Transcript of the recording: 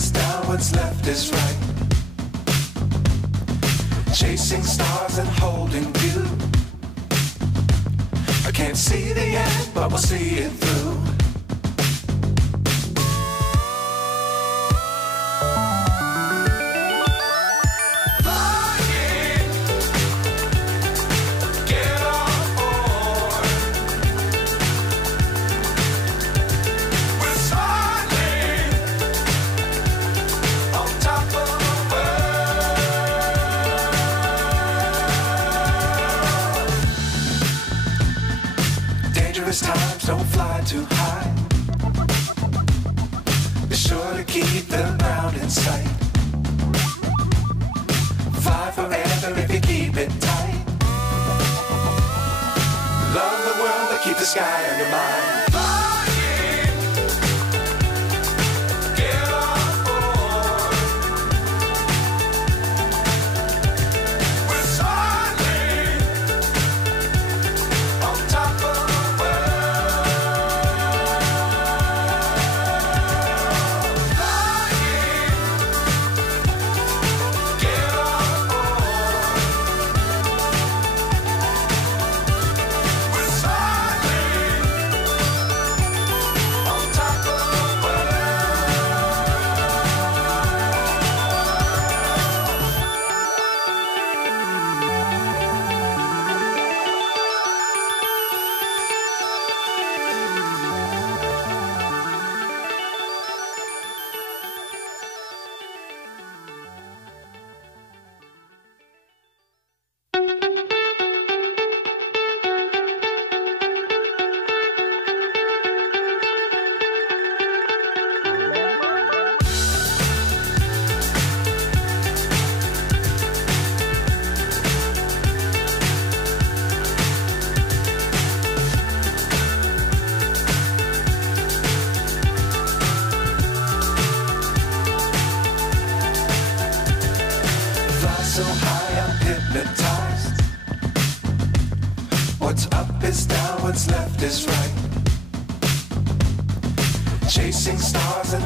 is down, what's left is right. Chasing stars and holding you. I can't see the end, but we'll see it through. Times don't fly too high. Be sure to keep the ground in sight. Fly forever if you keep it tight. Love the world but keep the sky on your mind. So high I'm hypnotized. What's up is down, what's left is right. Chasing stars and